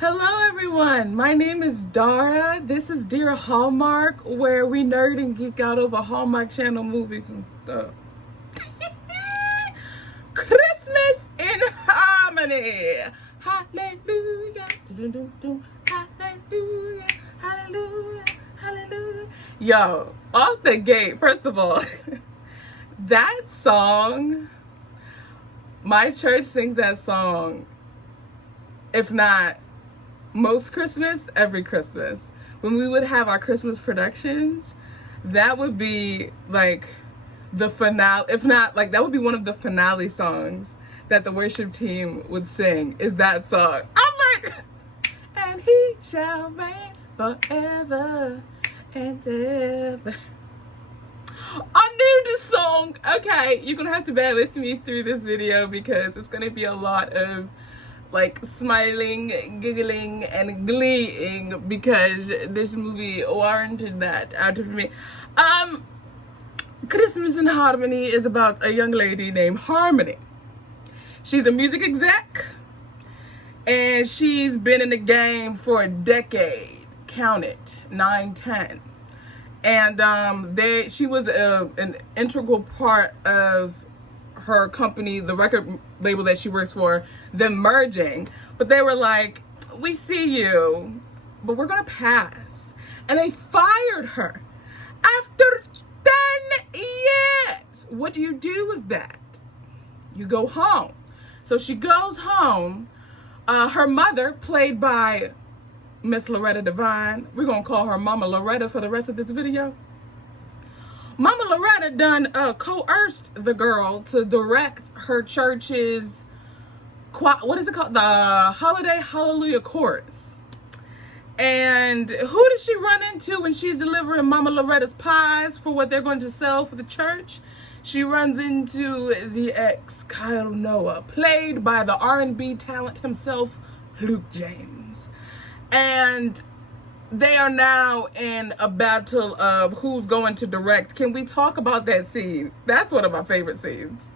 Hello everyone, my name is Dara. This is Dear Hallmark, where we nerd and geek out over Hallmark Channel movies and stuff. Christmas in harmony. Hallelujah. Hallelujah. Hallelujah. Hallelujah. Yo, off the gate, first of all, that song, my church sings that song, if not most Christmas, every Christmas. When we would have our Christmas productions, that would be like the finale, if not like that would be one of the finale songs that the worship team would sing, is that song. I'm like, and he shall reign forever and ever. I knew the song. Okay, you're gonna have to bear with me through this video because it's gonna be a lot of like smiling, giggling, and gleeing because this movie warranted that out of me. Christmas in Harmony is about a young lady named Harmony. She's a music exec, and she's been in the game for a decade. Count it, 9, 10. And she was an integral part of her company, the record label that she works for, them merging. But they were like, we see you, but we're gonna pass. And they fired her after 10 years. What do you do with that? You go home. So she goes home. Her mother, played by Miss Loretta Devine, we're gonna call her Mama Loretta for the rest of this video. Mama Loretta done coerced the girl to direct her church's, what is it called? The Holiday Hallelujah Chorus. And who does she run into when she's delivering Mama Loretta's pies for what they're going to sell for the church? She runs into the ex, Kyle Noah, played by the R&B talent himself, Luke James. And they are now in a battle of who's going to direct. Can we talk about that scene? That's one of my favorite scenes.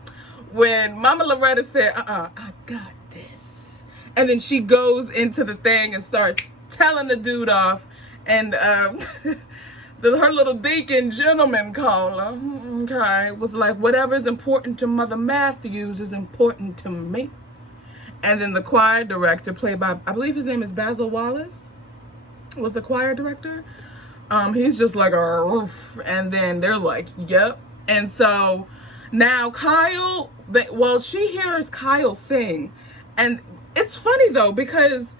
When Mama Loretta said, I got this. And then she goes into the thing and starts telling the dude off. And her little deacon gentleman caller, okay, was like, whatever's important to Mother Matthews is important to me. And then the choir director, played by, I believe his name is Basil Wallace, was the choir director. He's just like, oof. And then they're like, yep. And so now Kyle, she hears Kyle sing. And it's funny though, because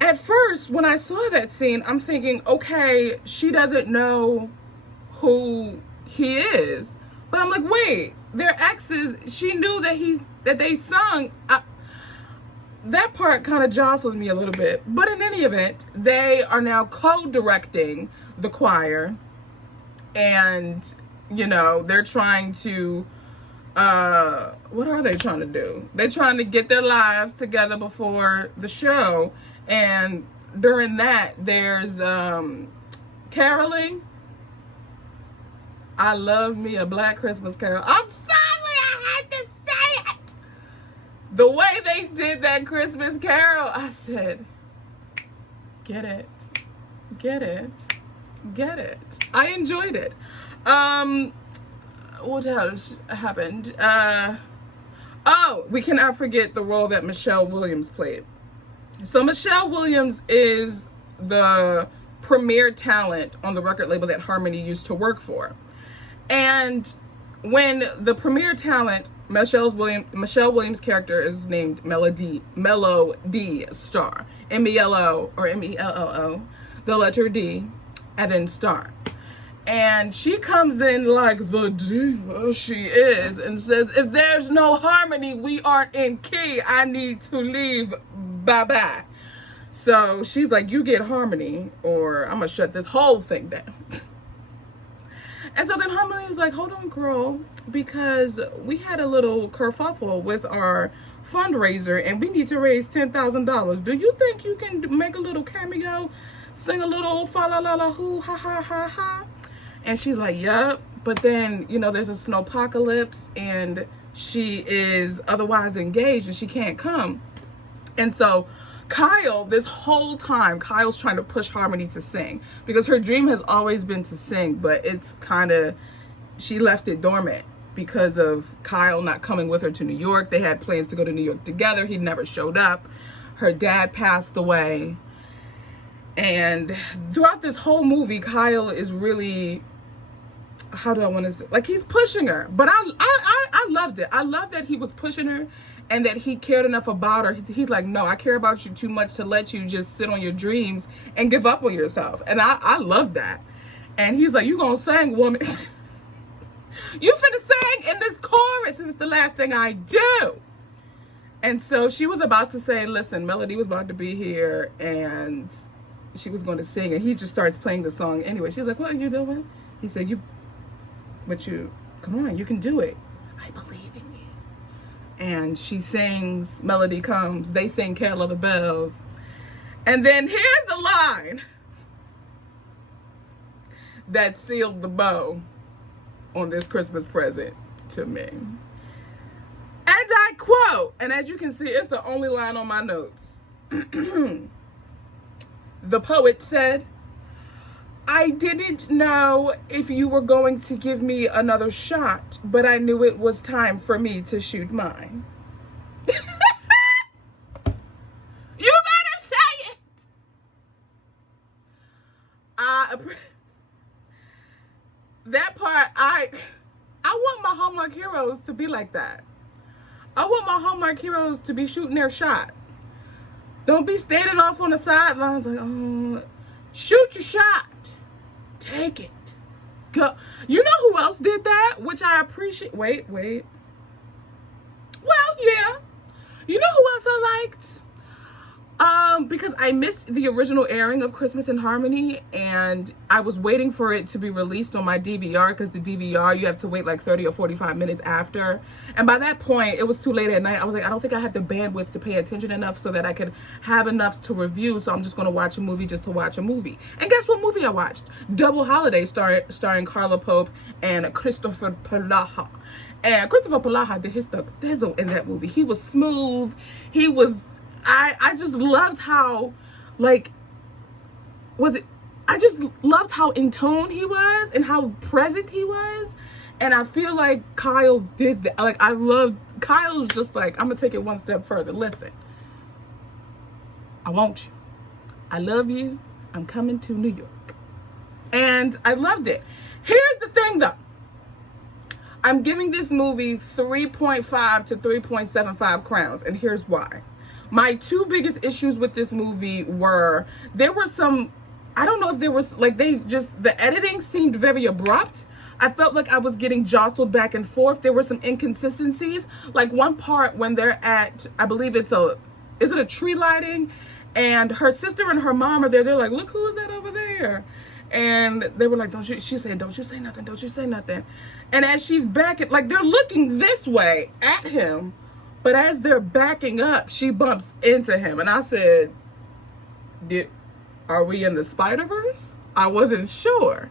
at first when I saw that scene, I'm thinking, okay, she doesn't know who he is. But I'm like, wait, they're exes. She knew that they sung. That part kind of jostles me a little bit. But in any event, they are now co-directing the choir. And, you know, they're trying to, what are they trying to do? They're trying to get their lives together before the show. And during that, there's caroling. I love me a Black Christmas Carol. I'm sorry I had to say it. The way they did that Christmas Carol, I said, get it, get it, get it. I enjoyed it. What else happened? Oh, we cannot forget the role that Michelle Williams played. So Michelle Williams is the premier talent on the record label that Harmony used to work for. And when the premier talent, Michelle Williams' character is named Melody Star, M-E-L-O or M-E-L-L-O, the letter D, and then Star. And she comes in like the diva she is and says, if there's no harmony, we aren't in key. I need to leave. Bye-bye. So she's like, you get harmony or I'm gonna shut this whole thing down. And so then Harmony is like, hold on, girl, because we had a little kerfuffle with our fundraiser and we need to raise $10,000. Do you think you can make a little cameo, sing a little fa la la la hoo ha ha ha ha? And she's like, yup. But then, you know, there's a snowpocalypse and she is otherwise engaged and she can't come. And so Kyle, this whole time, Kyle's trying to push Harmony to sing because her dream has always been to sing, but it's kind of, she left it dormant because of Kyle not coming with her to New York. They had plans to go to New York together. He never showed up. Her dad passed away. And throughout this whole movie, Kyle is really, how do I want to say, like, he's pushing her. But I loved it. I love that he was pushing her and that he cared enough about her. He's like, no, I care about you too much to let you just sit on your dreams and give up on yourself. And I love that. And he's like, you gonna sing, woman. You finna sing in this chorus, and it's the last thing I do. And so she was about to say, listen, Melody was about to be here, and she was going to sing, and he just starts playing the song anyway. She's like, what are you doing? He said, come on, you can do it. I believe in you. And she sings, Melody comes, they sing Carol of the Bells. And then here's the line that sealed the bow on this Christmas present to me. And I quote, and as you can see, it's the only line on my notes. The poet said, I didn't know if you were going to give me another shot, but I knew it was time for me to shoot mine. You better say it. That part, I want my Hallmark heroes to be like that. I want my Hallmark heroes to be shooting their shot. Don't be standing off on the sidelines like, oh, shoot your shot. Take it. Go. You know who else did that? Which I appreciate. Wait. Well, yeah. You know who else I liked? Because I missed the original airing of Christmas in Harmony, and I was waiting for it to be released on my DVR, because the DVR, you have to wait like 30 or 45 minutes after. And by that point, it was too late at night. I was like, I don't think I have the bandwidth to pay attention enough so that I could have enough to review. So I'm just going to watch a movie just to watch a movie. And guess what movie I watched? Double Holiday, starring Carla Pope and Christopher Polaha. And Christopher Polaha did his thizzle in that movie. He was smooth. He was... I just loved how, like, I just loved how in tone he was and how present he was. And I feel like Kyle did that. Like, Kyle's just like, I'm gonna take it one step further. Listen, I want you. I love you. I'm coming to New York. And I loved it. Here's the thing though. I'm giving this movie 3.5 to 3.75 crowns. And here's why. My two biggest issues with this movie were, there were some, I don't know if there was, like, the editing seemed very abrupt. I felt like I was getting jostled back and forth. There were some inconsistencies. Like one part when they're at, I believe is it a tree lighting? And her sister and her mom are there. They're like, look who is that over there? And they were like, she said, don't you say nothing, don't you say nothing. And as she's back, like, they're looking this way at him. But as they're backing up, she bumps into him. And I said, are we in the Spider-Verse? I wasn't sure.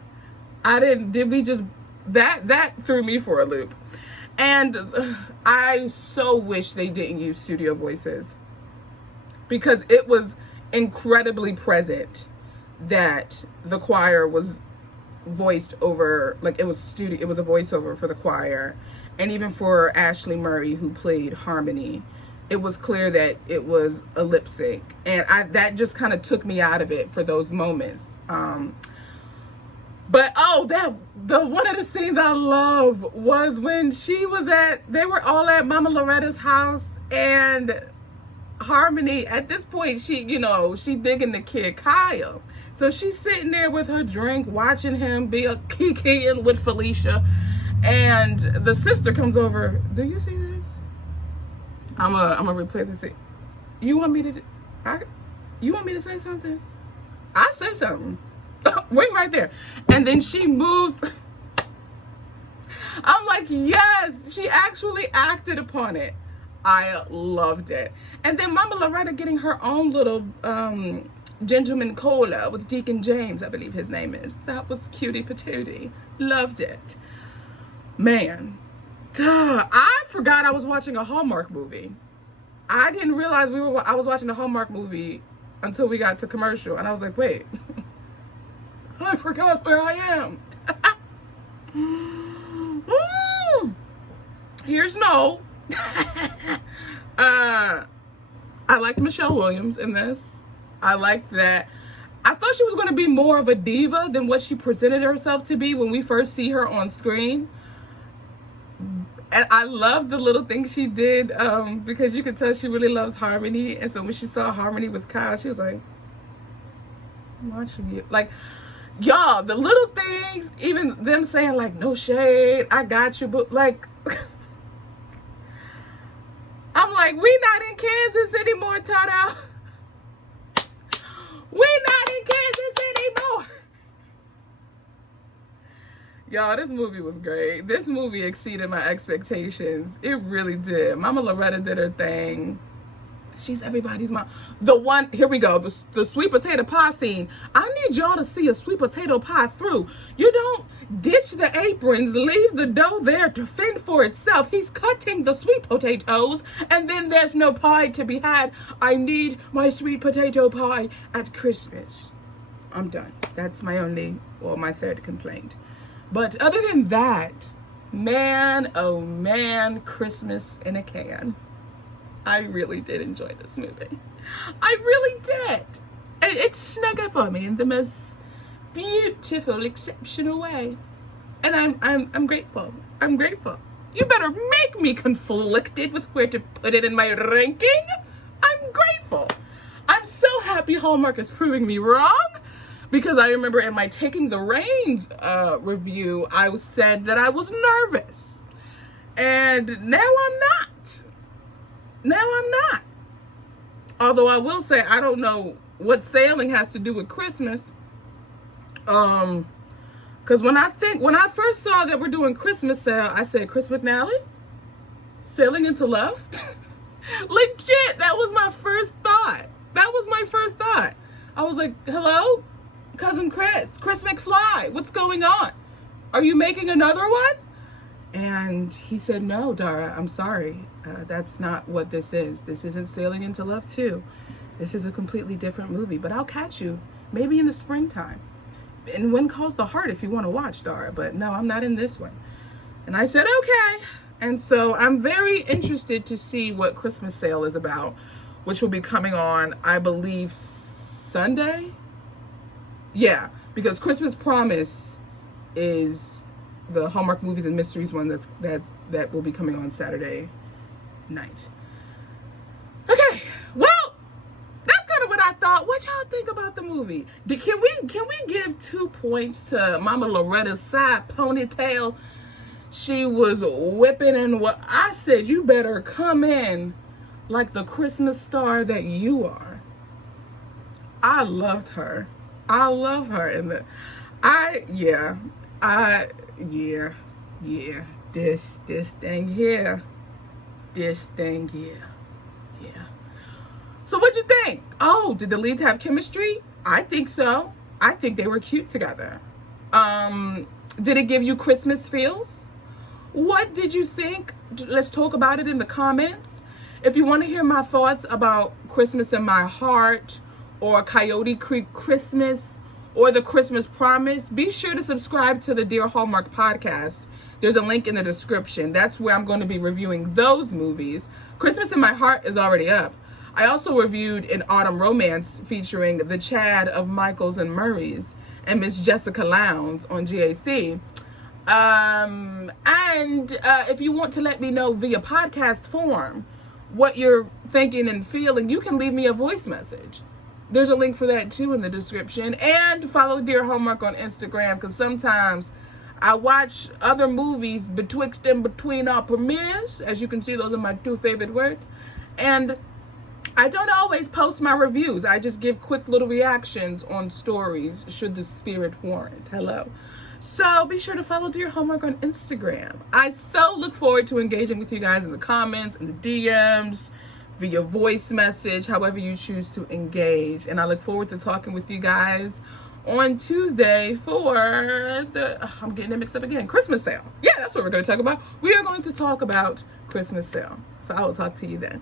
Did we just, that threw me for a loop. And I so wish they didn't use studio voices, because it was incredibly present that the choir was voiced over, like, it was a voiceover for the choir. And even for Ashleigh Murray, who played Harmony, it was clear that it was a lip sync. And that just kind of took me out of it for those moments. But one of the scenes I love was when they were all at Mama Loretta's house, and Harmony, at this point, she digging the kid Kyle. So she's sitting there with her drink, watching him be a kikiing with Felicia. And the sister comes over. Do you see this? I'm a replay this. You want me to say something? I say something. Wait right there. And then she moves. I'm like, yes, she actually acted upon it. I loved it. And then Mama Loretta getting her own little gentleman cola with Deacon James, I believe his name is. That was cutie patootie. Loved it. Man, I forgot I was watching a Hallmark movie. I didn't realize I was watching a Hallmark movie until we got to commercial, and I was like, wait, I forgot where I am. Here's Noel. I liked Michelle Williams in this. I liked that. I thought she was going to be more of a diva than what she presented herself to be when we first see her on screen. And I love the little things she did, because you could tell she really loves Harmony. And so when she saw Harmony with Kyle, she was like, I'm watching you. Like, y'all, the little things, even them saying like, no shade, I got you, but like, I'm like, we not in Kansas anymore, Toto. We not in Kansas anymore. Y'all, this movie was great. This movie exceeded my expectations. It really did. Mama Loretta did her thing. She's everybody's mom. The one, here we go, the sweet potato pie scene. I need y'all to see a sweet potato pie through. You don't ditch the aprons, leave the dough there to fend for itself. He's cutting the sweet potatoes, and then there's no pie to be had. I need my sweet potato pie at Christmas. I'm done. That's my my third complaint. But other than that, man, oh man, Christmas in a can. I really did enjoy this movie. I really did. And it snuck up on me in the most beautiful, exceptional way. And I'm grateful. I'm grateful. You better make me conflicted with where to put it in my ranking. I'm grateful. I'm so happy Hallmark is proving me wrong. Because I remember in my Taking the Reins review, I said that I was nervous. And now I'm not. Now I'm not. Although I will say, I don't know what sailing has to do with Christmas. Because when I first saw that we're doing Christmas sale, I said, Chris McNally? Sailing into Love? Legit, that was my first thought. That was my first thought. I was like, hello? Cousin Chris McFly, what's going on? Are you making another one? And he said, no, Dara, I'm sorry. That's not what this is. This isn't Sailing into Love 2. This is a completely different movie, but I'll catch you maybe in the springtime. And When Calls the Heart if you want to watch, Dara, but no, I'm not in this one. And I said, okay. And so I'm very interested to see what Christmas Sale is about, which will be coming on, I believe, Sunday. Yeah, because Christmas Promise is the Hallmark Movies and Mysteries one that will be coming on Saturday night. Okay, well, that's kind of what I thought. What y'all think about the movie? Can we give 2 points to Mama Loretta's side ponytail? She was whipping, and what I said, you better come in like the Christmas star that you are. I loved her. I love her in the, this thing here. Yeah. So what'd you think? Oh, did the leads have chemistry? I think so. I think they were cute together. Did it give you Christmas feels? What did you think? Let's talk about it in the comments. If you want to hear my thoughts about Christmas in My Heart, or Coyote Creek Christmas, or The Christmas Promise, be sure to subscribe to the Dear Hallmark podcast. There's a link in the description. That's where I'm going to be reviewing those movies. Christmas in My Heart is already up. I also reviewed An Autumn Romance featuring the Chad of Michaels and Murrays and Miss Jessica Lowndes on GAC. If you want to let me know via podcast form what you're thinking and feeling, you can leave me a voice message. There's a link for that too in the description. And follow Dear Hallmark on Instagram, because sometimes I watch other movies betwixt and between our premieres. As you can see, those are my 2 favorite words. And I don't always post my reviews. I just give quick little reactions on stories, should the spirit warrant. Hello. So be sure to follow Dear Hallmark on Instagram. I so look forward to engaging with you guys in the comments, in the DMs, via voice message, however you choose to engage. And I look forward to talking with you guys on Tuesday for I'm getting it mixed up again, Christmas sale. Yeah, that's what we're going to talk about. We are going to talk about Christmas sale. So I will talk to you then.